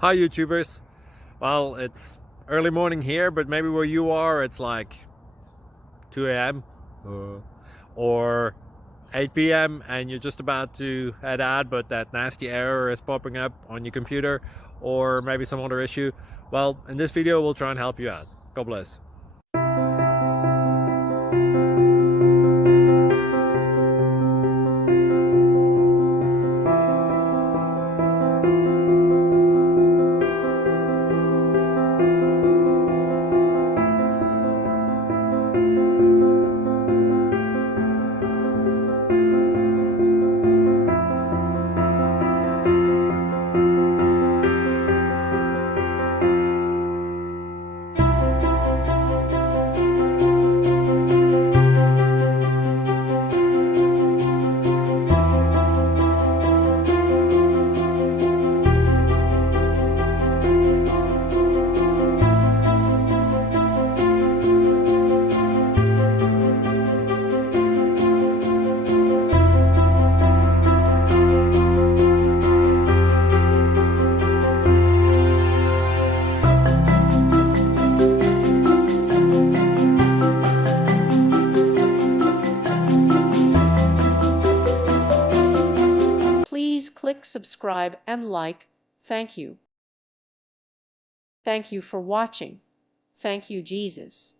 Hi YouTubers. Well, it's early morning here, but maybe where you are it's like 2 a.m. or 8 p.m. and you're just about to head out, but that nasty error is popping up on your computer, or maybe some other issue. Well, in this video we'll try and help you out. God bless. Please click subscribe and like. Thank you. Thank you for watching. Thank you, Jesus.